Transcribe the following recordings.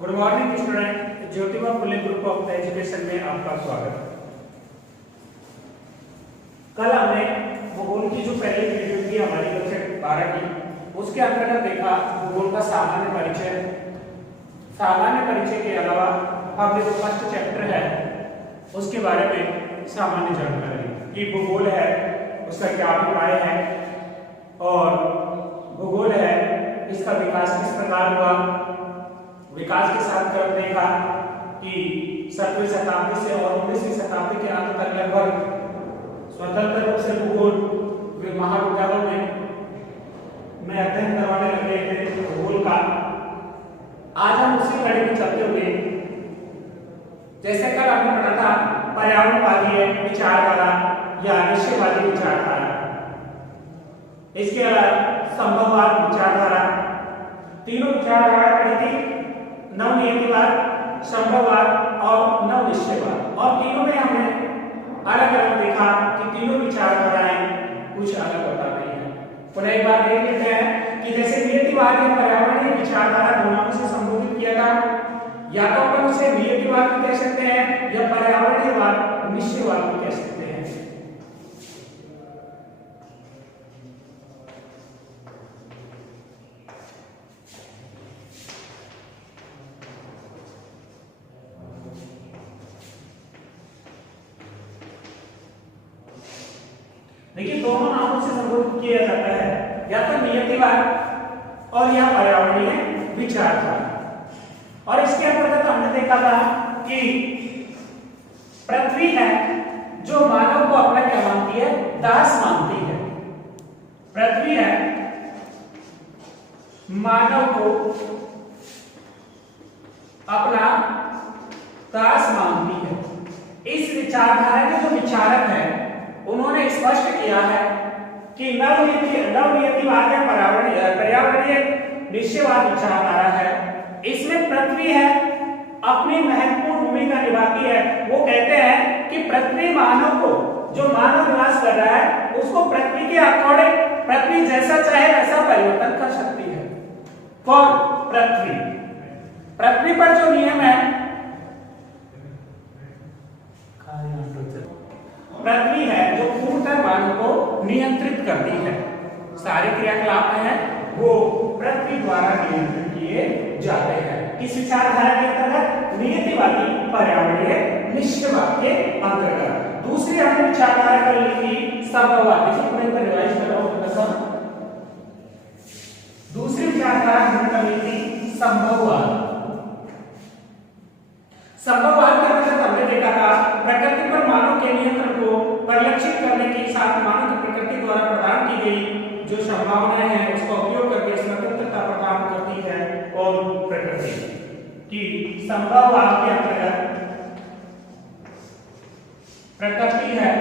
Good morning student, Jyotiba Phule group of education में आपका स्वागत है। कल हमने भूगोल की जो पहली वीडियो थी हमारी कक्षा 12 की, उसके अंतर्गत देखा भूगोल का सामान्य परिचय। सामान्य परिचय के अलावा हमने जो फर्स्ट चैप्टर है उसके बारे में सामान्य जानकारी कि भूगोल है उसका क्या अभिप्राय है और भूगोल है इसका विकास किस प्रकार हुआ। विकास के साथ क्रम देखा कि 17वीं शताब्दी से और 19वीं शताब्दी के अंत तक लगभग स्वतंत्र रूप से भूगोल महाविद्यालयों में अध्ययन करवाने लगे थे भूगोल का। आज हम उसी कड़ी में चलते हुए जैसे कल हमने पढ़ा था पर्यावरणवादी विचारधारा या निश्चयवादी विचारधारा, इसके अलावा संभववाद विचारधारा, तीनों विचारधारा पढ़ी थी, नवनियतिवाद, संभववाद और नवनिश्चयवाद। और तीनों में हमने अलग अलग देखा कि तीनों विचारधाराएं कुछ अलग बताती हैं। पुनः एक बार देख लेते हैं कि जैसे नियतिवाद या पर्यावरणीय विचारधारा दोनों से संबोधित किया था, या तो अपन उसे नियतिवाद भी कह सकते हैं या पर्यावरणीयवाद निश्चयवाद भी कह सकते हैं। देखिए दोनों नामों से संबोधित किया जाता है, या तो नियतिवाद और या पर्यावरणीय विचारधारा। और इसके अंतर्गत हमने देखा था कि पृथ्वी है जो मानव को अपना क्या मानती है, दास मानती है। पृथ्वी है मानव को अपना दास मानती है। इस विचारधारा के जो विचारक है उन्होंने स्पष्ट किया है कि नवनियतिवाद या पर्यावरणीय निश्चयवाद विचारधारा है, इसमें पृथ्वी है अपनी महत्वपूर्ण भूमिका निभाती है। वो कहते हैं कि पृथ्वी मानव को, जो मानव निवास कर रहा है उसको पृथ्वी के अकॉर्डिंग, पृथ्वी जैसा चाहे वैसा परिवर्तन कर सकती है। कौन? पृथ्वी। पृथ्वी पर जो नियम है, पृथ्वी है जो पूर्णतः मानव को नियंत्रित करती है। सारे क्रियाकलाप हैं वो पृथ्वी द्वारा नियंत्रित किए जाते हैं। इस विचारधारा के अंतर्गत नियतिवादी पर्यावरणीय निश्चयवाद के अंतर्गत। दूसरी हमने विचारधारा कर ली थी संभववाद। रिवाइज कर रहा हूं। दूसरी विचारधारा हमने कर ली थी संभववाद। संभववाद के अंतर्गत हमने देखा था प्रकृति पर मानव के नियंत्रण को परिलक्षित करने के साथ मानव की प्रकृति द्वारा प्रदान की गई जो संभावनाएं हैं उसका उपयोग करके स्वतंत्रता प्रदान करती है। और प्रकृति की संभववाद के अंतर्गत प्रकृति है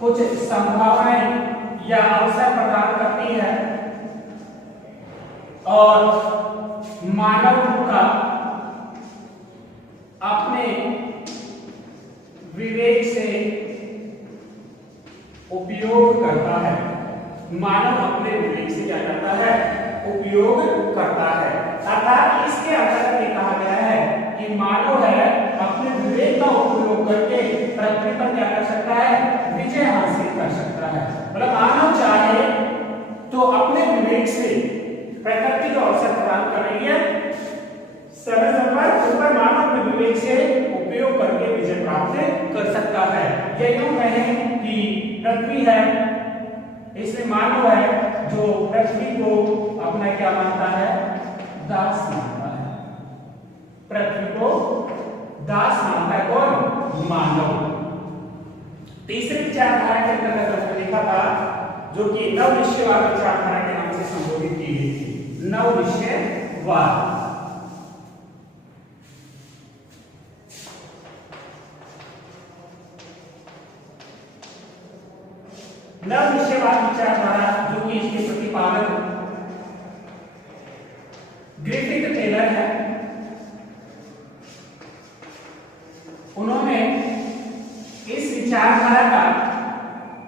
कुछ संभावनाएं या अवसर प्रदान करती है और मानव का अपने विवेक से उपयोग करता है। मानव अपने विवेक से क्या करता है, उपयोग करता है। अर्थात इसके अंतर्गत ये कहा गया है कि मानव है अपने विवेक का उपयोग करके पृथ्वी पर क्या कर सकता है, विजय हासिल कर सकता है। मतलब मानव चाहे तो अपने विवेक से प्रकृति जो अवसर प्रदान कर रही है समय समय पर मानव अपने विवेक से उपयोग करके विजय प्राप्त कर सकता है। ये यूं कहें कि पृथ्वी है, इसमें मानव है जो पृथ्वी को अपना क्या मानता है, दास मानता है। पृथ्वी को दास मानता है कौन, मानव। तीसरी विचारधारा के अंतर्गत हमने देखा था जो कि नवनिश्चयवाद विचारधारा के नाम से संबोधित की गई थी। नवनिश्चयवाद विचारधारा जो कि इसके प्रतिपादक ग्रिफिथ टेलर है, उन्होंने इस विचारधारा का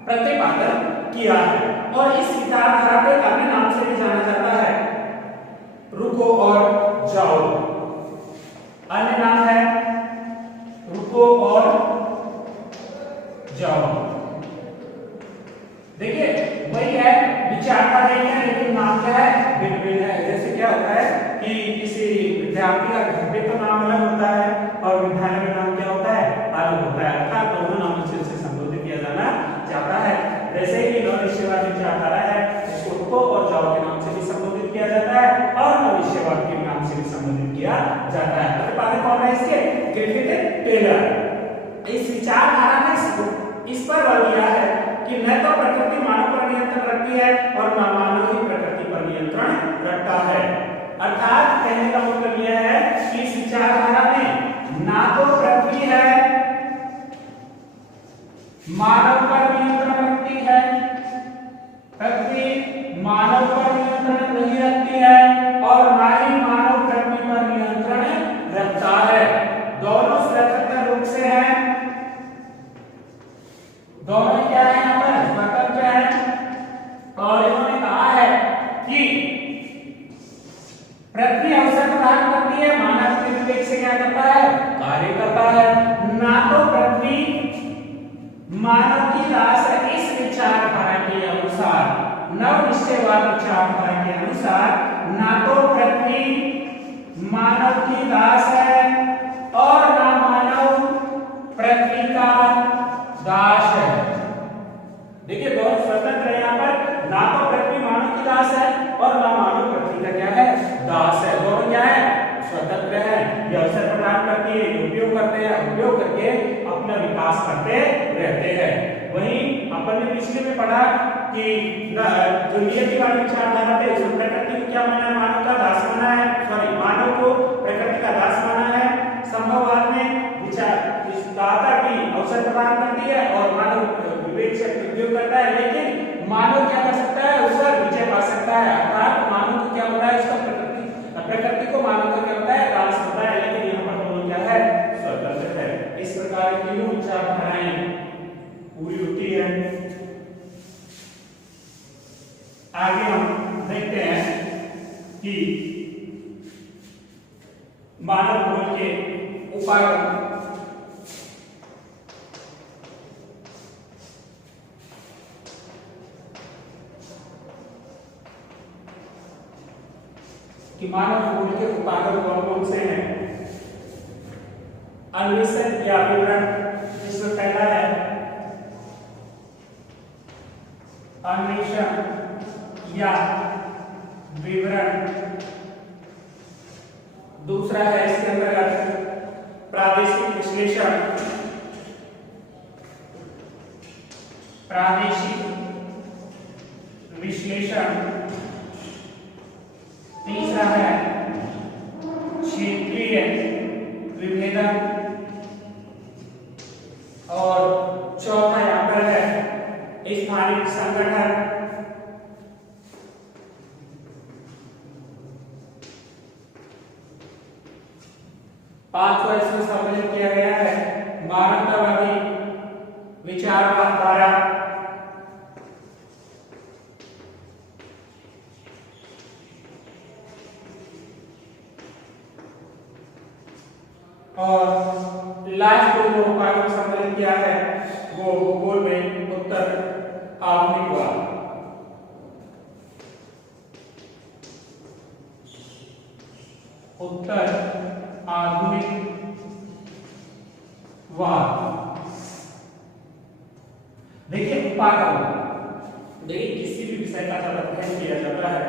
प्रतिपादन किया है और इस विचारधारा को अन्य नाम से भी जाना जाता है कि किसी विद्यार्थी का घर पे तो नाम अलग होता है और विद्यालय में नाम क्या होता है, अलग होता है, अर्थात दोनों नामों से उसे संबोधित किया जाना चाहता है। जैसे कि नवनिश्चयवादी विचारधारा है, इसको को और जाओ के नाम से भी संबोधित किया जाता है और नवनिश्चयवाद के नाम से भी संबोधित किया जाता है। प्रतिपादक कौन है इसके, ग्रिफिथ टेलर। इस विचारधारा ने इस पर बल दिया है कि न तो प्रकृति मानव पर नियंत्रण रखती है और न मानव ही प्रकृति पर नियंत्रण रखता है। अर्थात कहने का मतलब यह है कि इस विचारधारा में ना तो पृथ्वी है मानव पर नियंत्रण रखती है, पृथ्वी मानव पर नियंत्रण नहीं रखती है और ना ही मानव पृथ्वी पर नियंत्रण रखता है। दोनों स्वतंत्र रूप से हैं, दोनों क्या है, यहाँ पर स्वतंत्र है। और इन्होंने कहा है कि पृथ्वी अवसर प्रदान करती है, मानव के विवेक से क्या करता है, कार्य करता है। ना तो पृथ्वी मानव की दास है। इस विचारधारा के अनुसार, नवनिश्चयवाद विचारधारा के अनुसार, ना तो पृथ्वी मानव की दास है और ना मानव पृथ्वी का दास है। देखिए बहुत स्वतंत्र है, यहाँ पर ना तो पृथ्वी मानव की दास है और ना मानव पृथ्वी का क्या है, दास है। दोनों क्या है, स्वतंत्र है। ये अवसर प्रदान करती है, उपयोग करते हैं, उपयोग करके अपना विकास करते रहते हैं। वहीं अपन ने पिछले में पढ़ा कि जो नियतिवादी विचारधारा थे उसमें प्रकृति को क्या माना है, मानव का दास माना है, सॉरी मानव को प्रकृति का दास माना है। संभववाद में विचार दाता की अवसर प्रदान करती है और मानव विवेक से उपयोग करता है, लेकिन मानव क्या कर सकता है, उस पर विजय पा सकता है। अर्थात मानव को क्या होता है, उसका प्रकृति को मानव का क्या होता है, दास होता है। लेकिन यहाँ पर दोनों क्या है, स्वतंत्र है। इस प्रकार की तीनों विचारधाराएं पूरी होती है। आगे हम देखते हैं कि मानव भूगोल के उपायों कि मानव भूगोल के उपागम कौन से हैं। अन्वेषण या विवरण, इसमें पहला है अन्वेषण या विवरण, दूसरा है इसके अंतर्गत प्रादेशिक विश्लेषण, प्रादेशिक विश्लेषण, तीसरा है क्षेत्रीय विभेदन और चौथा यहाँ पर है स्थानिक संगठन। पांचवा इसमें सम्मिलित किया गया है मानवतावादी विचारधारा, और लास्ट जो उपायों को सम्मिलित किया है वो भूगोल में उत्तर आधुनिकवाद। उत्तर आधुनिकवाद। देखिए उपागम, देखिए किसी भी विषय का जब अध्ययन किया जाता है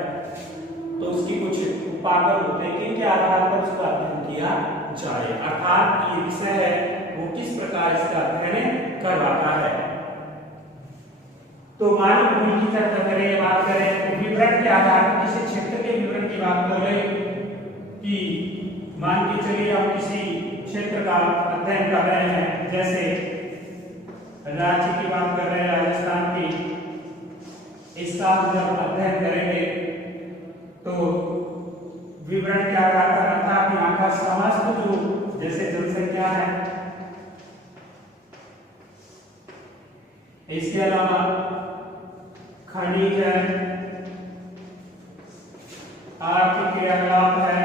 तो उसकी कुछ उपागम होते हैं, किनके आधार पर उसका अध्ययन किया जाए। अर्थात ये विषय है वो किस प्रकार इसका अध्ययन करवाता है। तो मानव भूगोल की चर्चा करें, बात करें तो विवरण के आधार पर किसी क्षेत्र के विवरण की बात करें कि मान के चलिए आप किसी क्षेत्र का अध्ययन कर रहे हैं, जैसे राज्य की बात कर रहे हैं, राजस्थान की, इसका हम जब अध्ययन करेंगे तो विवरण के आधार पर अर्थात यहाँ का समस्त जो जैसे जनसंख्या है, इसके अलावा खनिज है, आर्थिक क्रियाकलाप है,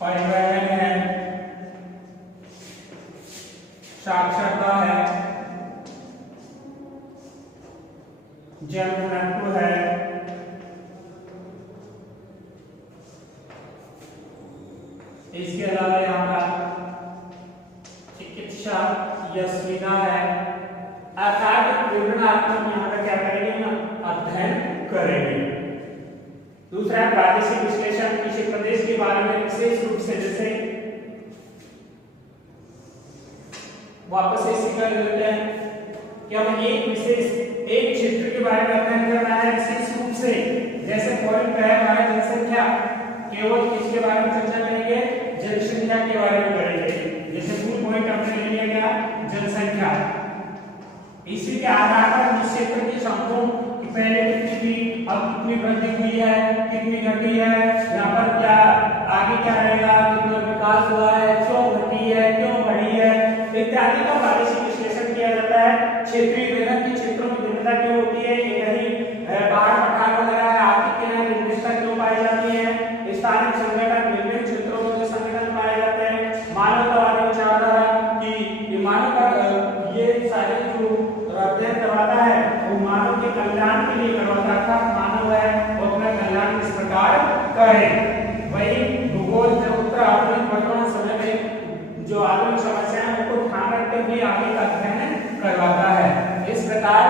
परिवहन है, साक्षरता है, जनघनत्व है, इसके अलावा यहाँ का चिकित्सा या सुविधा है, अर्थात विवरणात्मक यहाँ का क्या करेंगे ना, अध्ययन करेंगे। दूसरा है प्रादेशिक विश्लेषण, किसी प्रदेश के बारे में विशेष रूप से, जैसे वापस से इसी कर लेते हैं कि हम एक विशेष एक क्षेत्र के बारे में अध्ययन करना है विशेष रूप से, जैसे पॉइंट है हमारा जनसंख्या, केवल किसके बारे में चर्चा करेंगे, जनसंख्या के बारे में करेंगे। जैसे मूल पॉइंट हमने ले लिया क्या, जनसंख्या। इसी के आधार पर इस क्षेत्र की संपूर्ण कि पहले कितनी थी, अब कितनी वृद्धि हुई है, कितनी घटी है, यहाँ पर क्या आगे क्या रहेगा, कितना विकास हुआ है, क्यों घटी है, क्यों बढ़ी है, इत्यादि का प्रादेशिक विश्लेषण किया जाता है। क्षेत्रीय विभिन्न की क्षेत्रों में विविधता क्यों होती है, एक ही बाहर पठार वगैरह है, आपकी क्या विविधता क्यों पाई जाती है, स्थानिक संगठन विभिन्न क्षेत्रों में जो संगठन पाए जाते हैं, मानवतावादी विचारधारा की मानव ये सारे जो अध्ययन करवाता है वो मानव के कल्याण के लिए करवाता है, मानव है वो अपना कल्याण किस प्रकार करे। वही भूगोल जो उत्तर आधुनिक वर्तमान समय में जो आधुनिक समस्याएं हैं उनको ध्यान रखते हुए आगे का अध्ययन करवाता है। इस प्रकार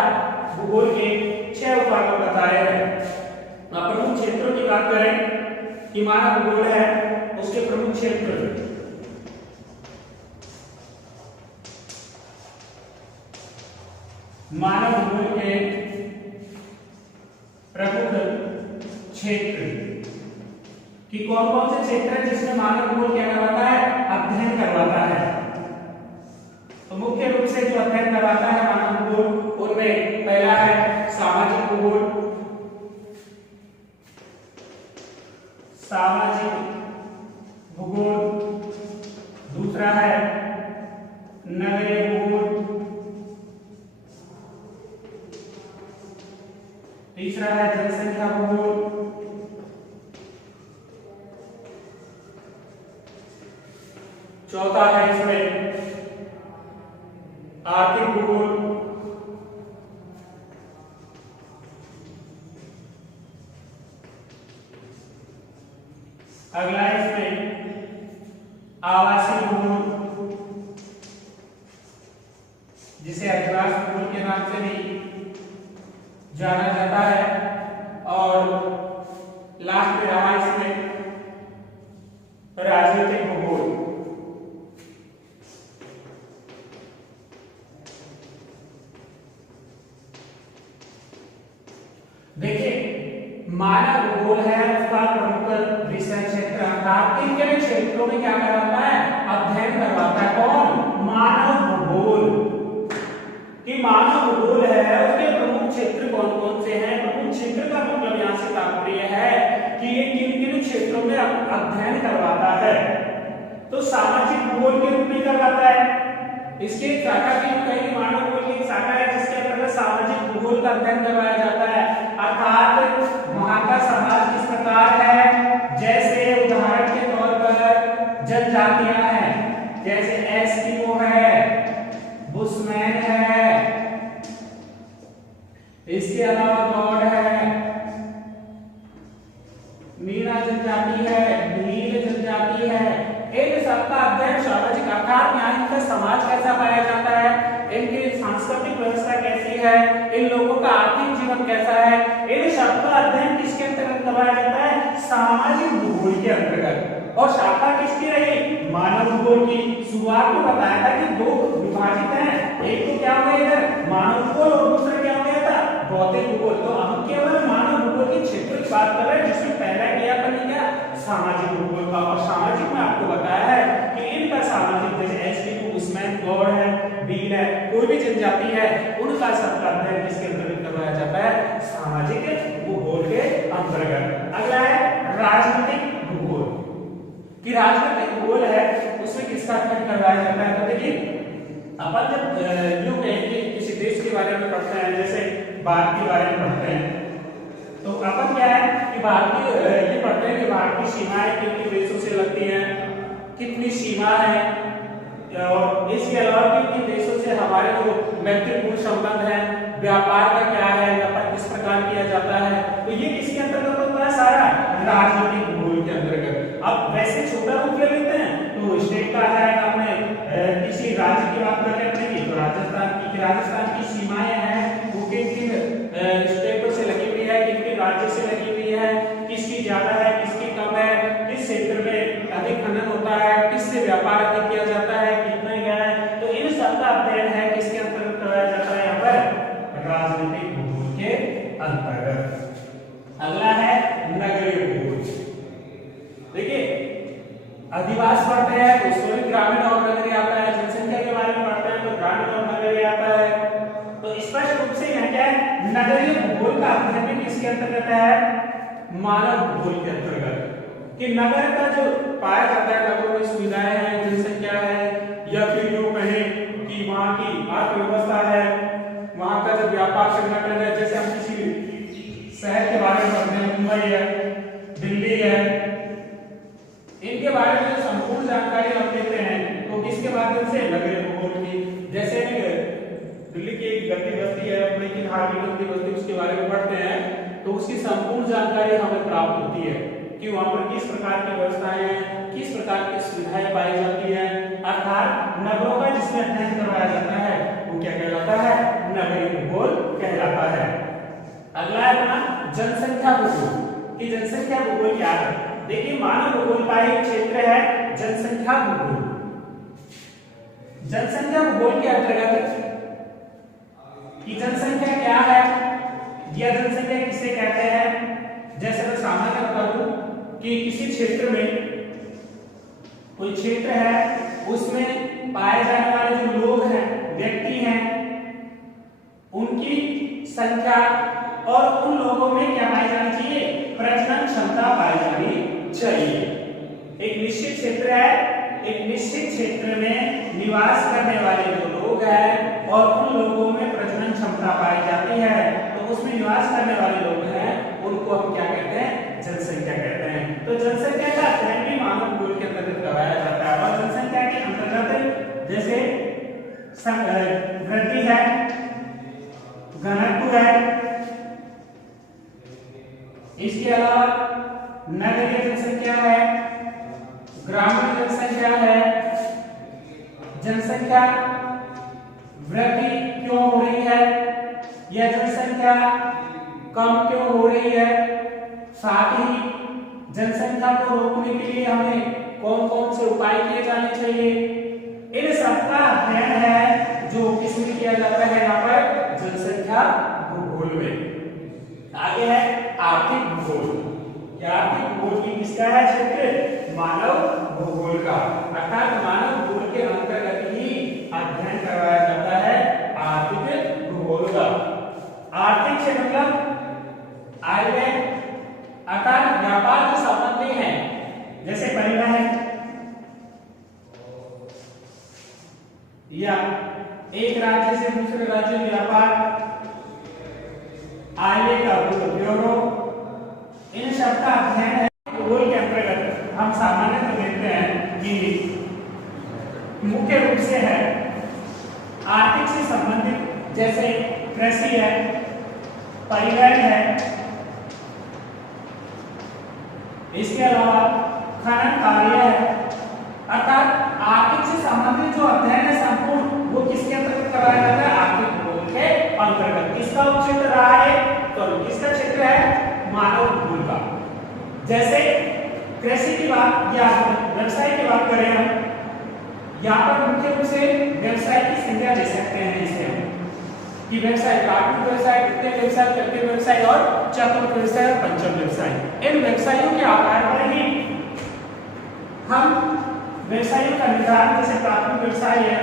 भूगोल के 6 विभाग बताए हैं। प्रमुख क्षेत्रों की बात करें कि मानव भूगोल है, उसके प्रमुख क्षेत्र मानव भूगोल के प्रमुख क्षेत्र कि कौन कौन से क्षेत्र है जिसमें मानव भूगोल क्या करवाता है, अध्ययन करवाता है। तो मुख्य रूप से जो अध्ययन करवाता है मानव भूगोल, उनमें पहला है सामाजिक भूगोल, सामाजिक भूगोल, दूसरा है नगरीय भूगोल, तीसरा है जनसंख्या भूगोल, चौथा है इसमें आर्थिक भूगोल, अगला इसमें आवासीय भूगोल जिसे अधिवास भूगोल के नाम से भी जाना जाता है, और लास्ट में रहा इसमें राजनीतिक भूगोल। देखिए मानव भूगोल है उसका प्रमुख विषय क्षेत्र अर्थात किन किन क्षेत्रों में क्या करवाता है, अध्ययन करवाता है। कौन, मानव भूगोल। कि मानव भूगोल है उसके प्रमुख क्षेत्र कौन कौन से हैं। प्रमुख क्षेत्र का मतलब यहाँ से तात्पर्य है कि ये किन किन क्षेत्रों में अध्ययन करवाता है। तो सामाजिक भूगोल के रूप में करवाता है, इसके एक शाखा की कई मानव भूगोल की एक शाखा है जिसके अंतर्गत सामाजिक भूगोल का अध्ययन करवाया जाता है, अर्थात वहां का समाज किस प्रकार है। जैसे उदाहरण के तौर पर जनजातियां हैं, जैसे एस्किमो है, बुशमैन है, इसके अलावा गौड़ है, मीणा जनजाति है, भील जनजाति है। इन सबका अध्ययन सामाजिक अर्थात यहाँ इनका समाज कैसा पाया जाता है, इनकी सांस्कृतिक व्यवस्था कैसी है, इन लोगों का आर्थिक जीवन कैसा है, इन सबका अध्ययन किसके अंतर्गत करवाया जाता है, सामाजिक भूगोल के अंतर्गत। और शाखा किसकी रही, मानव भूगोल की। शुरुआत में बताया था कि दो विभाजित हैं, एक तो क्या हो गया इधर मानव भूगोल और दूसरा क्या हो गया था भौतिक भूगोल। तो हम केवल मानव भूगोल के क्षेत्र की बात कर रहे हैं जिसमें पहला किया अपन क्या, सामाजिक भूगोल का। और सामाजिक में आपको बताया है कि इनका सामाजिक जैसे एस्किमो, बुशमैन, गौड़ है, भील है, कोई भी जनजाति है, उनका सबका अध्ययन किसके अंतर्गत करवाया जाता है, सामाजिक भूगोल के अंतर्गत। अगला है राजनीतिक भूगोल कि राजनीतिक भूगोल है उसमें किसका अध्ययन करवाया जाता है। तो देखिए अपन जब यूं कहें कि किसी देश के बारे में पढ़ते हैं, जैसे भारत के बारे में पढ़ते हैं, तो अपन क्या है कि भारतीय ये पढ़ते हैं कि भारत की सीमाएं किन किन देशों से लगती हैं, कितनी सीमा है, और इसके अलावा किन किन देशों से हमारे जो मैत्रीपूर्ण संबंध है, व्यापार का क्या है, व्यापार किस प्रकार किया जाता है। तो ये किसके अंतर्गत होता है, सारा राजनीतिक भूगोल के अंतर्गत। अब वैसे छोटा रूप ले लेते हैं स्टेट का आ जाएगा अपने किसी राज्य की बात करें अपने की तो राजस्थान की सीमाएं हैं वो किन किन स्टेटों से लगी हुई है, किन किन राज्य से लगी हुई है, किसकी ज्यादा है किसकी कम है, किस क्षेत्र में अधिक खनन होता है, किससे व्यापार अधिक किया जाता है, कितने गया है, तो इन सब का अध्ययन है किसके अंतर्गत कराया जाता है यहाँ पर राजनीतिक भूगोल के अंतर्गत। अगला है नगरीय भूगोल। देखिए अधिवास पढ़ते हैं तो उसमें भी ग्रामीण और नगरीय आता है, जनसंख्या के बारे में पढ़ते हैं तो ग्रामीण और नगरीय आता है। तो स्पष्ट रूप से यहाँ क्या है नगरीय भूगोल का अध्ययन भी किसके अंतर्गत है मानव भूगोल के अंतर्गत, कि नगर का जो पाया जाता है नगरों में सुविधाएं हैं, जनसंख्या है, या फिर यूं कहें कि वहाँ की अर्थव्यवस्था है, वहाँ का जो व्यापार संगठन है, जैसे हम किसी शहर के बारे में पढ़ते हैं मुंबई है, दिल्ली है, इनके बारे में जो संपूर्ण जानकारी हम देते हैं तो किसके माध्यम से नगरीय भूगोल की। जैसे दिल्ली की एक गंदी बस्ती है, मुंबई की धार्मिक गंदी बस्ती, उसके बारे में पढ़ते हैं तो उसकी संपूर्ण जानकारी हमें प्राप्त होती है कि वहाँ पर किस प्रकार की व्यवस्थाएं हैं, किस प्रकार की सुविधाएं पाई जाती हैं, अर्थात नगरों का जिसमें अध्ययन करवाया जाता है वो क्या कहलाता है नगरीय भूगोल कहलाता है। अगला है अपना जनसंख्या भूगोल, कि जनसंख्या भूगोल क्या है। देखिए मानव भूगोल का एक क्षेत्र है जनसंख्या भूगोल। जनसंख्या भूगोल के अंतर्गत कि जनसंख्या क्या है या जनसंख्या किसे कहते हैं, जैसे मैं सामान्य बता दूं कि किसी क्षेत्र में कोई क्षेत्र है उसमें पाए जाने वाले जो लोग हैं व्यक्ति हैं उनकी संख्या और उन लोगों में क्या पाई जानी चाहिए प्रजनन क्षमता पाई जानी चाहिए। एक निश्चित क्षेत्र है, एक निश्चित क्षेत्र में निवास करने वाले जो लोग हैं और उन लोगों में प्रजनन क्षमता पाई जाती है तो उसमें निवास करने वाले लोग हैं उनको हम क्या कहते हैं जनसंख्या कहते हैं। तो जनसंख्या का अध्ययन भी मानव भूगोल के अंतर्गत करवाया जाता है और जनसंख्या के अंतर्गत जैसे वृद्धि है, घनत्व है, इसके अलावा नगरीय जनसंख्या है, ग्रामीण जनसंख्या है, जनसंख्या वृद्धि क्यों हो रही है या जनसंख्या कम क्यों हो रही है, साथ ही जनसंख्या को रोकने के लिए हमें कौन कौन से उपाय किए जाने चाहिए, इन सब का अध्ययन है जो किसमें किया जाता है यहाँ पर जनसंख्या भूगोल में। आगे है आर्थिक भूगोल। क्या आर्थिक भूगोल की किसका है क्षेत्र मानव भूगोल का, अर्थात मानव भूगोल के अंतर्गत ही अध्ययन करवाया जाता है आर्थिक भूगोल का। आर्थिक से मतलब आय व्यय अर्थात व्यापार से संबंधित है, जैसे परिवहन या एक राज्य से दूसरे राज्य में व्यापार, आय का ब्यूरो, इन सब का अध्ययन है भूगोल के अंतर्गत। हम सामान्यतः देखते हैं कि मुख्य रूप से है आर्थिक से संबंधित, जैसे कृषि है, परिवहन है, इसके अलावा खनन कार्य है, अर्थात आर्थिक से संबंधित जो अध्ययन है संपूर्ण वो किसके अंतर्गत कराया जाता है आर्थिक भूगोल के अंतर्गत। किसका उपक्षेत्र रहा है तो किसका क्षेत्र है मानव भूगोल का। जैसे कृषि की बात या व्यवसाय की बात करें हम, यहाँ पर मुख्य रूप से व्यवसाय की संज्ञा दे सकते हैं इसे हम कि व्यवसाय प्राथमिक व्यवसाय, द्वितीय व्यवसाय, तृतीय व्यवसाय और चतुर्थ व्यवसाय और पंचम व्यवसाय। इन व्यवसायों के आधार पर ही हम व्यवसायों का निर्धारण, जैसे प्राथमिक व्यवसाय है,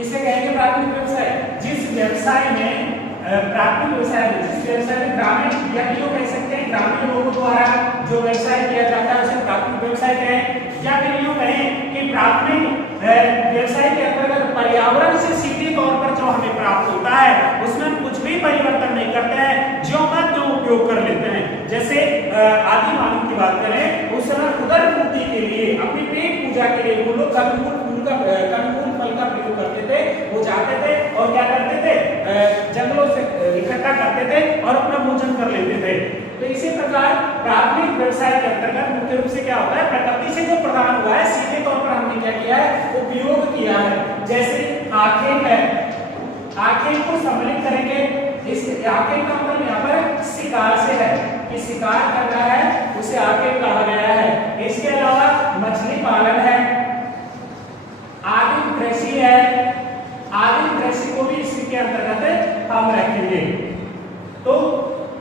इसे कहेंगे प्राथमिक व्यवसाय। जिस व्यवसाय में प्राथमिक व्यवसाय में जिस व्यवसाय में ग्रामीण या यूं कह सकते हैं ग्रामीण लोगों द्वारा जो व्यवसाय किया जाता है उसे प्राथमिक व्यवसाय कहें, या फिर यूं कहें कि प्राथमिक व्यवसाय के अंतर्गत पर्यावरण से सीधे तौर पर जो हमें प्राप्त होता है उसमें हम कुछ भी परिवर्तन नहीं करते हैं, जो का जो उपयोग कर लेते हैं। जैसे आदि मानव की बात करें उस समय उदर पूर्ति के लिए, अपनी पेट पूजा के लिए वो लोग कंदमूल फल का प्रयोग करते थे। वो जाते थे और क्या करते थे जंगलों से इकट्ठा करते थे और अपना भोजन कर लेते थे। तो इसी प्रकार प्राथमिक व्यवसाय के अंतर्गत मुख्य रूप से क्या होता है, प्रकृति से जो प्रदान हुआ है सीधे तौर पर हमने क्या किया है, उपयोग किया है। जैसे आखेट है, आखेट को सम्मिलित करेंगे, इस आखेट का मतलब यहाँ पर शिकार से है कि शिकार करना है, उसे आखेट कहा गया है। इसके अलावा मछली पालन है, आदिम कृषि है, आदिम कृषि को भी इसी के अंतर्गत हम रखेंगे। तो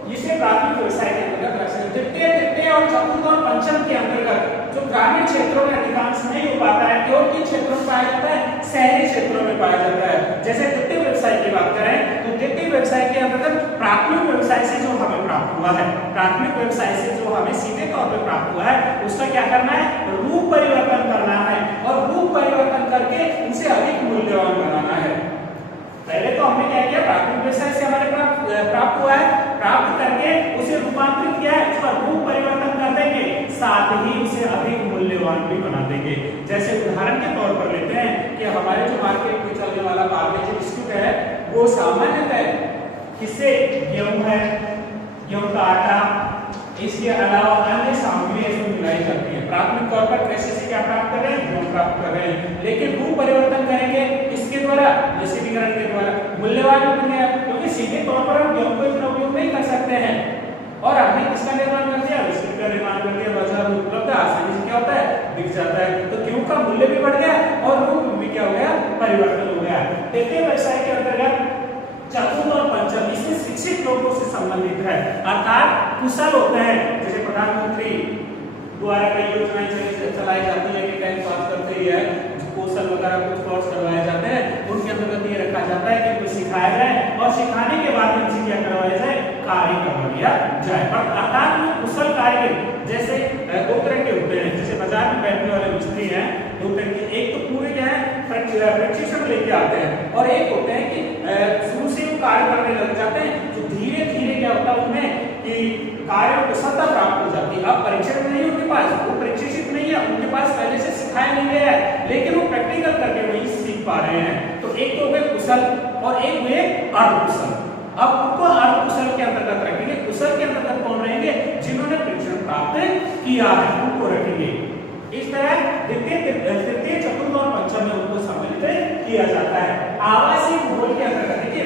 इसे प्राथमिक व्यवसाय के अंतर्गत रख सकते हैं। तृतीय और चतुर्थ और पंचम के अंतर्गत जो ग्रामीण क्षेत्रों में अधिकांश नहीं हो पाता है, केवल किन क्षेत्रों में पाया जाता है, शहरी क्षेत्रों में पाया जाता है। जैसे द्वितीय व्यवसाय की बात करें तो द्वितीय व्यवसाय के अंतर्गत प्राथमिक व्यवसाय से जो हमें प्राप्त हुआ है, प्राथमिक व्यवसाय से जो हमें सीधे तौर पर प्राप्त हुआ है, उसका क्या करना है, रूप परिवर्तन करना है और रूप परिवर्तन करके उसे अधिक मूल्यवान बनाना है। पहले तो हमने क्या किया, प्राथमिक व्यवसाय से हमारे प्राप्त हुआ है, प्राप्त करके उसे रूपांतरित किया है, उसका रूप परिवर्तन कर देंगे, साथ ही उसे अधिक मूल्यवान भी बना देंगे। जैसे उदाहरण के तौर पर लेते हैं कि हमारे जो मार्केट में चलने वाला पार्ले बिस्कुट है, वो सामान्यतः किससे, गेहूं है, गेहूं का आटा, इसके अलावा अन्य सामग्री इसमें मिलाई जाती है। प्राथमिक तौर पर कृषि से क्या प्राप्त कर रहे हैं, गेहूं प्राप्त कर रहे हैं, लेकिन रूप परिवर्तन करेंगे इसके द्वारा, गैसीकरण के द्वारा मूल्यवान बनेगा, क्योंकि सीधे तौर पर हम गेहूं को इतना उपयोग नहीं कर सकते हैं। और हमने किसका निर्माण कर दिया, बिस्कुट का निर्माण कर दिया, बाजार में उपलब्ध आसानी से क्या होता है, बिक जाता है। तो गेहूं का मूल्य भी बढ़ गया और रूप में भी क्या हो गया, परिवर्तन हो गया। तृतीय व्यवसाय के अंतर्गत चतुर्थ और पंचम इसमें शिक्षित लोगों से संबंधित है, अर्थात कुशल होते हैं। जैसे प्रधानमंत्री द्वारा कई योजनाएं चलाई जाती है कि 10th पास करते ही है कौशल वगैरह कुछ कोर्स करवाए जाते हैं, उनके अंतर्गत ये रखा जाता है कि कुछ सिखाया जाए और सिखाने के बाद उनसे क्या करवाया जाए, कार्य करवा दिया जाए। अर्थात वो कुशल कार्य जैसे दो तरह के होते हैं, जैसे बाजार में बैठने वाले मिस्त्री हैं दो तरह के, एक तो पूरे क्या है प्रशिक्षण लेके आते हैं और एक होते हैं कि शुरू से वो कार्य करने लग जाते हैं, जो धीरे धीरे क्या होता है उनमें कि कार्य कुशलता प्राप्त हो जाती है। अब परीक्षण में नहीं उनके पास, वो प्रशिक्षित नहीं है, उनके पास पहले से सिखाया नहीं गया है, लेकिन वो प्रैक्टिकल करके वही सीख पा रहे हैं। तो एक तो हुए कुशल और एक हुए अर्धकुशल। अब उनको अर्धकुशल के अंतर्गत रखेंगे, कुशल के अंतर्गत कौन रहेंगे, जिन्होंने प्रशिक्षण प्राप्त किया है उनको रखेंगे। इस तरह तृतीय चतुर्थ और पंचम में उनको सम्मिलित किया जाता है। आवासीय भूगोल के अंतर्गत देखिए,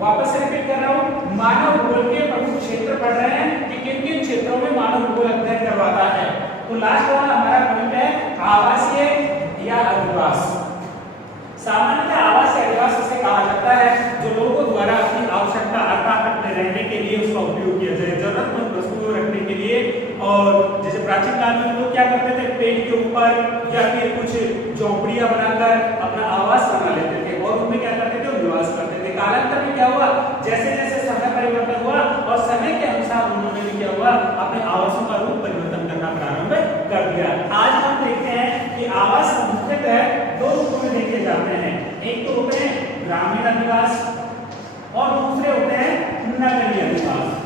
वापस से रिपीट कर रहा हूं, मानव भूगोल के प्रमुख क्षेत्र पढ़ रहे हैं कि किन किन क्षेत्रों में मानव भूगोल अध्ययन करवाता है। तो लास्ट वाला हमारा पॉइंट है आवासीय या अधिवास। सामान्यतः आवास या अधिवास उसे कहा जाता है जो लोगों द्वारा अपनी आवश्यकता अर्थात अपने रहने के लिए उसका उपयोग किया जाए, जरूरतमंद वस्तुओं रखने के लिए। और जैसे प्राचीन काल में लोग क्या करते थे, पेड़ के ऊपर या फिर कुछ झोपड़ियां बनाकर अपना आवास बना लेते थे और उनमें क्या करते थे, निवास करते थे। कालांतर में क्या हुआ, जैसे जैसे समय परिवर्तन हुआ और समय के अनुसार उन्होंने भी क्या हुआ, अपने आवासों का रूप परिवर्तन करना प्रारंभ कर दिया। आज हम देखते हैं कि आवास मुख्यतः दो रूपों में देखे जाते हैं, एक तो होते हैं ग्रामीण अधिवास और दूसरे होते हैं नगरीय अधिवास।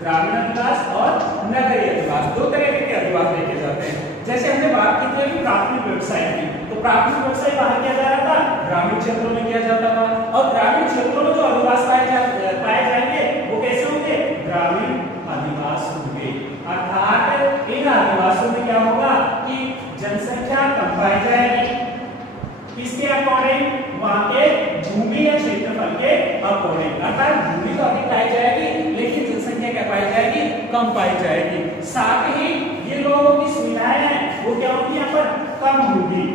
ग्रामीण अधिवास और नगरीय अधिवास, दो तरह के अधिवास देखे जाते हैं। जैसे हमने बात की थी प्राथमिक व्यवसाय की, तो प्राथमिक व्यवसाय कहाँ किया जा रहा था, ग्रामीण क्षेत्रों में किया जाता था। और ग्रामीण क्षेत्रों में जो अधिवास पाए जाएंगे वो कैसे होंगे, ग्रामीण अधिवास होंगे। अर्थात इन अधिवासों में क्या होगा कि जनसंख्या कम पाई जाएगी, किसके अकॉर्डिंग, वहां के भूमि या क्षेत्रफल के अकॉर्डिंग। अर्थात भूमि तो अधिक पाई जाएगी लेकिन जनसंख्या क्या पाई जाएगी, कम पाई जाएगी। साथ ही ये लोगों की सुविधाएं हैं वो क्या होगी, यहाँ पर कम होगी।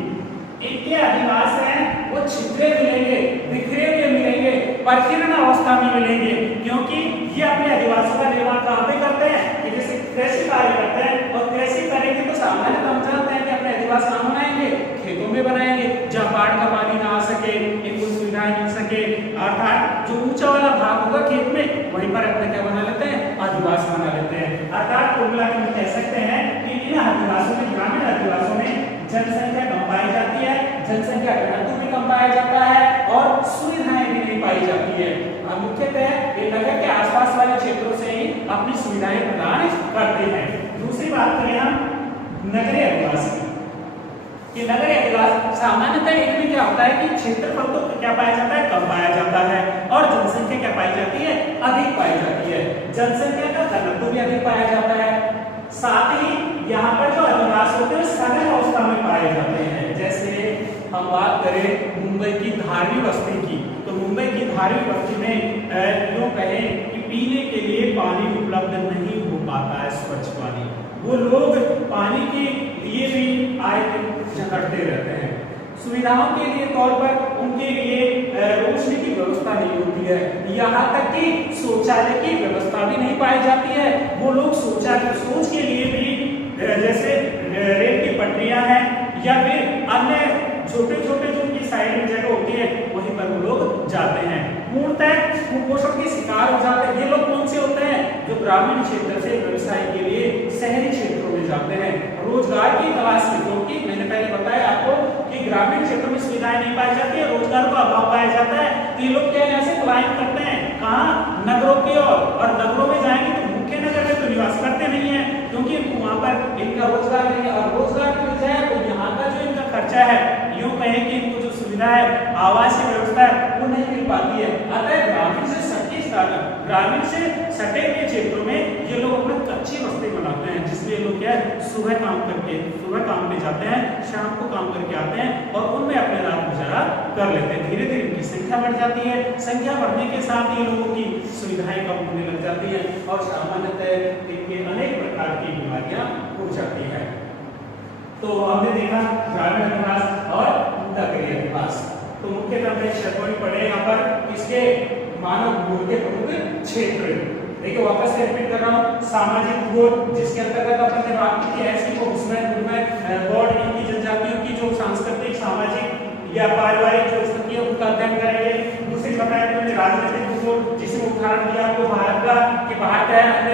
इनके अधिवास हैं वो छिद्रे मिलेंगे, बिखरे हुए मिलेंगे, प्रकीर्ण अवस्था में मिलेंगे, क्योंकि ये अपने अधिवासों का निर्माण कहाँ पे करते हैं, कि जैसे कृषि कार्य करते हैं और कृषि करेंगे तो सामान्यतः हम जानते हैं कि अपने अधिवास कहाँ बनाएंगे, खेतों में बनाएंगे, जहाँ बाढ़ का पानी ना आ सके, इनको सुविधाएं मिल सके। अर्थात जो ऊंचा वाला भाग होगा खेत में वहीं पर अपने क्या बना लेते हैं, अधिवास बना लेते हैं। अर्थात कुल मिला के कह सकते हैं कि इन अधिवासों में, ग्रामीण अधिवासों में जनसंख्या कम पाई जाती है, जनसंख्या घनत्व भी कम पाया जाता है और सुविधाएं भी नहीं पाई जाती है। मुख्यतः ये नगर के आसपास वाले क्षेत्रों से ही अपनी सुविधाएं प्रदान करते हैं। दूसरी बात करें हम नगरीय अधिवास की, कि नगरीय अधिवास सामान्यतः इनमें क्या होता है कि क्षेत्रफल तो क्या पाया जाता है, कम पाया जाता है और जनसंख्या क्या पाई जाती है, अधिक पाई जाती है। जनसंख्या का घनत्व भी अधिक पाया जाता है। साथ ही यहाँ पर जो अधिवास होते हैं सघन अवस्था में पाए जाते हैं। जैसे हम बात करें मुंबई की धारवी बस्ती की, तो मुंबई की धारवी बस्ती में यूं कहें कि पीने के लिए पानी उपलब्ध नहीं हो पाता है, स्वच्छ पानी। वो लोग पानी के लिए भी आए दिन झगड़ते रहते हैं। सुविधाओं के लिए तौर पर उनके लिए रोशनी की व्यवस्था नहीं होती है, यहाँ तक कि शौचालय की व्यवस्था भी नहीं पाई जाती है। वो लोग शौच के लिए भी जैसे रेल की पटरियां हैं या फिर अन्य छोटे छोटे जो उनकी साइड में जगह होती है वहीं पर वो लोग जाते हैं। पूर्णतः कुपोषण के शिकार हो जाते हैं। ये लोग कौन से होते हैं? जो ग्रामीण क्षेत्र से व्यवसाय के लिए शहरी क्षेत्रों में जाते हैं रोजगार की तलाश में, क्योंकि मैंने पहले बताया आपको कि ग्रामीण क्षेत्रों में सुविधाएं नहीं पाई जाती है, रोजगार का अभाव पाया जाता है। तो ये लोग क्या यहाँ से पलायन करते हैं, कहाँ? नगरों की ओर। और नगरों में जाएंगे तो मुख्य नगर में तो निवास करते नहीं है, क्योंकि वहां पर इनका रोजगार नहीं है। और रोजगार मिल जाए तो यहाँ का जो इनका खर्चा है, यूं कहें कि इनको जो सुविधा है, आवासीय व्यवस्था है, वो नहीं मिल पाती है। अतः ग्रामीण से सटे हुए क्षेत्रों में ये लोग अपना कच्ची बस्ती बनाते हैं, जिसमें लोग क्या है सुबह काम पे जाते हैं, शाम को काम करके आते हैं और उनमें अपने रात गुजारा कर लेते हैं। धीरे धीरे इनकी संख्या बढ़ जाती है। संख्या बढ़ने के साथ ये लोगों की सुविधाएं कम होने लग जाती है और सामान्यतः इनके अनेक प्रकार की बीमारियां हो जाती है। तो हमने देखा ग्रामीण अधिवास और नगरीय अधिवास। तो मुख्यतः हमने शब्दों पढ़े यहाँ पर इसके मानव भूगोल के प्रमुख क्षेत्र। देखिए वापस से रिपीट कर रहा हूँ, सामाजिक भूगोल जिसके अंतर्गत अपन ने बात की थी ऐसी को उसमें गौड़ इनकी जनजातियों की जो सांस्कृतिक सामाजिक या पारिवारिक जो स्थिति है उनका अध्ययन करेंगे। दूसरी बताया मैंने राजनीतिक भूगोल, जिसमें उदाहरण दिया आपको भारत का कि भारत है अन्य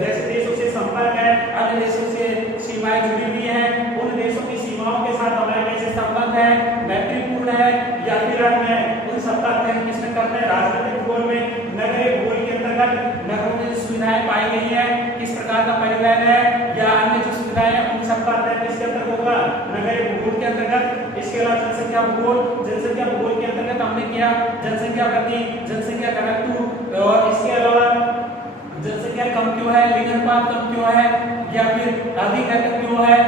जैसे देशों से संपर्क है, अन्य देशों से सीमाएं जुड़ी हुई हैं, उन देशों की सीमाओं के साथ हमारे कैसे संबंध है, मैत्रीपूर्ण है या फिर अन्य, उन सबका अध्ययन किसमें करते हैं? राजनीतिक भूगोल में। नगरीय भूगोल के अंतर्गत नगरों में सुविधाएं पाई गई है, किस प्रकार का परिवहन है या अन्य जो सुविधाएं हैं उन सबका अध्ययन किसके अंतर्गत होगा? नगरीय भूगोल के अंतर्गत। इसके अलावा जनसंख्या भूगोल के अंतर्गत हमने किया जनसंख्या वृद्धि, जनसंख्या घनत्व, और इसके अलावा जनसंख्या कम क्यों है, लिंग अनुपात कम क्यों है, या फिर अधिक क्यों है,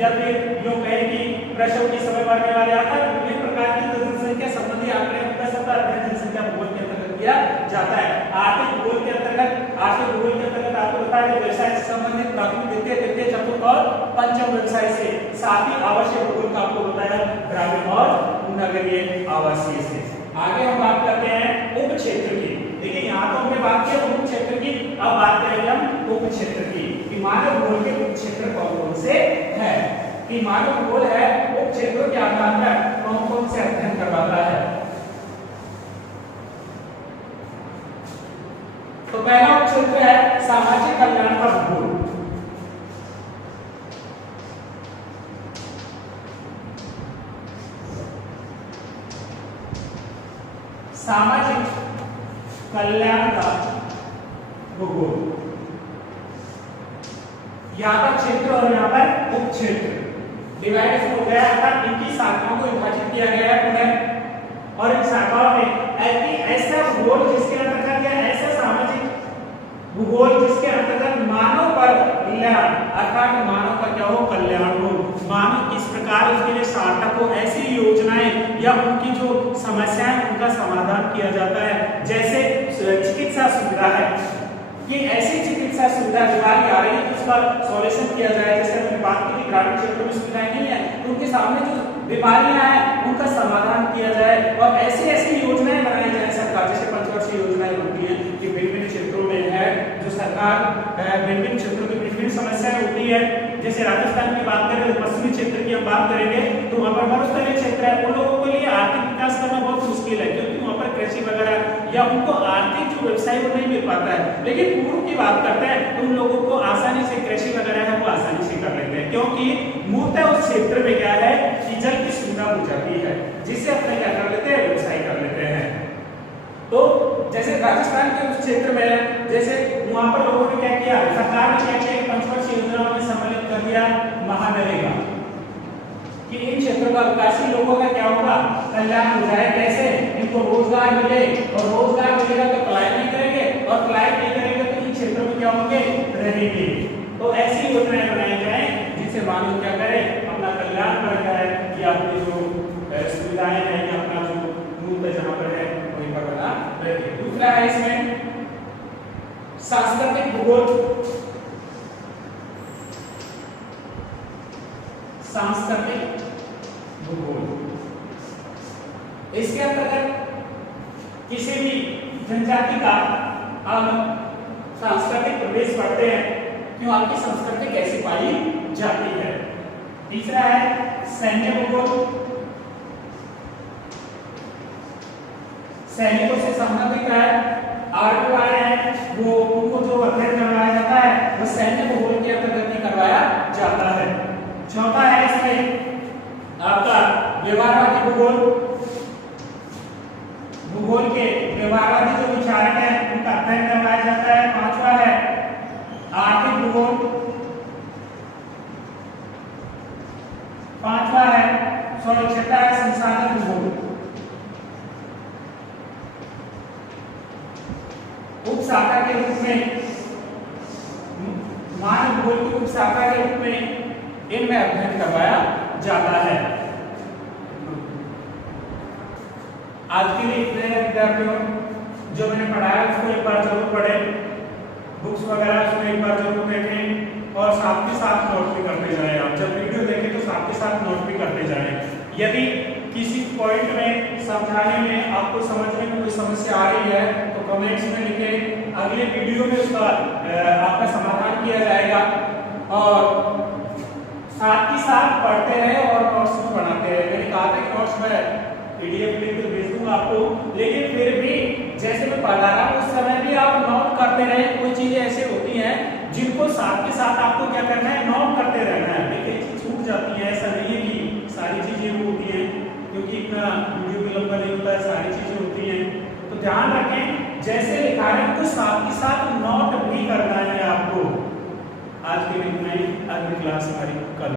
या फिर यूं कहें कि प्रसव के समय बढ़ने वाले आकार विभिन्न प्रकार की जनसंख्या संबंधी आंकड़े का सबका अध्ययन जनसंख्या भूगोल के अंतर्गत किया जाता है। आर्थिक भूगोल के अंतर्गत आपको बताया व्यवसाय से संबंधित प्राथमिक, द्वितीय, चतुर्थ और पंचम व्यवसाय से, साथ ही आवासीय भूगोल का आपको बताया ग्रामीण और नगरीय आवासीय से। आगे हम बात करते हैं उप क्षेत्र की। देखिए यहाँ तो हमने बात किया उप क्षेत्र की, अब बात करेंगे हम उप क्षेत्र की कि मानव भूगोल के उप क्षेत्र कौन कौन से है। कि मानव भूगोल है उप क्षेत्रों के आधार पर कौन कौन से अध्ययन करवाता है। तो पहला उप क्षेत्र है सामाजिक कल्याण का भूगोल। सामाजिक कल्याण का भूगोल, यहाँ पर क्षेत्र और यहाँ पर उप क्षेत्र डिवाइड हो गया, अर्थात इनकी शाखाओं को विभाजित किया गया है पुनः। और इन शाखाओं में ऐसा भूगोल जिसके अंतर्गत या ऐसा सामाजिक भूगोल जिसके अंतर्गत मानव पर कल्याण, अर्थात मानव का क्या हो, कल्याण हो, मानव किस प्रकार उसके लिए सार्थक हो, ऐसी योजनाएं या उनकी जो समस्याएं उनका समाधान किया जाता है। जैसे चिकित्सा सुविधा है, ये ऐसी चिकित्सा सुविधा बीमारी आ रही है तो उसका सॉल्यूशन किया जाए। जैसे हमने बात की थी ग्रामीण क्षेत्रों में सुविधाएं नहीं है तो उनके सामने जो बीमारियां हैं उनका समाधान किया जाए और ऐसी ऐसी योजनाएं बनाई जाए सरकार, जैसे पंचवर्षीय योजनाएं बनती हैं कि भिन्न क्षेत्रों में है जो सरकार विभिन्न क्षेत्रों की विभिन्न समस्याएं होती है। जैसे राजस्थान की बात करें तो पश्चिमी क्षेत्र की हम बात करेंगे तो वहाँ पर मरुस्थलीय क्षेत्र है, उन लोगों के लिए आर्थिक विकास करना बहुत मुश्किल है क्योंकि वहाँ पर कृषि वगैरह या उनको आर्थिक जो व्यवसाय वो नहीं मिल पाता है। लेकिन पूर्व की बात करते हैं तो उन लोगों को आसानी से कृषि वगैरह है वो आसानी से कर लेते हैं क्योंकि मूलतः उस क्षेत्र में क्या है कि जल की सुविधा हो जाती है जिससे अपने क्या कर लेते हैं, व्यवसाय कर लेते हैं। तो जैसे राजस्थान के उस क्षेत्र में जैसे वहां पर लोगों ने क्या किया, सरकार ने क्या किया, पंचवर्षीय योजनाओं में सम्मिलित कर दिया महानरेगा कि इन क्षेत्रों का विकासी लोगों का क्या होगा, कल्याण हो जाए। कैसे, इनको रोजगार मिले और रोजगार मिलेगा तो पलायन नहीं करेंगे और पलायन नहीं करेंगे तो इन क्या होंगे, रहेंगे। तो ऐसी योजनाएं बनाई जाए जिससे मानव क्या करे, अपना कल्याण कर जाए, या अपनी जो सुविधाएं हैं या अपना जो मूल जहाँ पर है वहीं पर बना रहे। दूसरा है इसमें सांस्कृतिक भूगोल। सांस्कृतिक भूगोल, इसके अंतर्गत किसी भी जनजाति का हम सांस्कृतिक प्रदेश पढ़ते हैं कि वहां की संस्कृति कैसे पाई जाती है। तीसरा है सैन्य भूगोल। सैनिकों से संबंधित है, आर्मी वाले हैं वो उनको जो अध्ययन करवाया जाता है वो सैन्य भूगोल के अंतर्गत ही करवाया जाता है। चौथा है इसमें आपका व्यवहारवादी भूगोल। भूगोल के व्यवहारवादी जो विचारक हैं उनका अध्ययन करवाया जाता है। पांचवा है आर्थिक भूगोल। पांचवा है छठा है संसाधन भूगोल। उप शाखा के रूप में मानव भूगोल की उप शाखा के रूप में इनमें अध्ययन करवाया जाता है। आज के लिए इतने विद्यार्थियों, जो मैंने पढ़ाया उसको एक बार जरूर पढ़ें, बुक्स वगैरह उसमें एक बार जरूर देखें और साथ के साथ नोट भी करते जाएं। आप जब वीडियो देखें तो साथ के साथ नोट भी करते जाएं। यदि किसी पॉइंट में समझाने में आपको समझने में कोई समस्या आ रही है तो कमेंट्स में लिखें, अगले वीडियो में उसका आपका समाधान किया जाएगा। और साथ ही साथ पढ़ते रहे और नोट्स भी बनाते रहे। मैंने कहा था कि नोट्स में PDF लिंक भेज दूंगा आपको, लेकिन फिर भी जैसे मैं पढ़ा रहा हूं उस समय भी आप नोट करते रहे। कोई चीजें ऐसे होती हैं जिनको साथ के साथ आपको क्या करना है, नोट करते रहना है। लेकिन चीज छूट जाती है, ऐसा नहीं है कि सारी चीजें वो होती हैं, क्योंकि इतना वीडियो भी लंबा नहीं होता है, सारी चीजें होती हैं। तो ध्यान रखें, जैसे लिखा है उनको साथ के साथ नोट भी करना है आपको। आज के लिए इतना ही, अगली क्लास हमारी कल।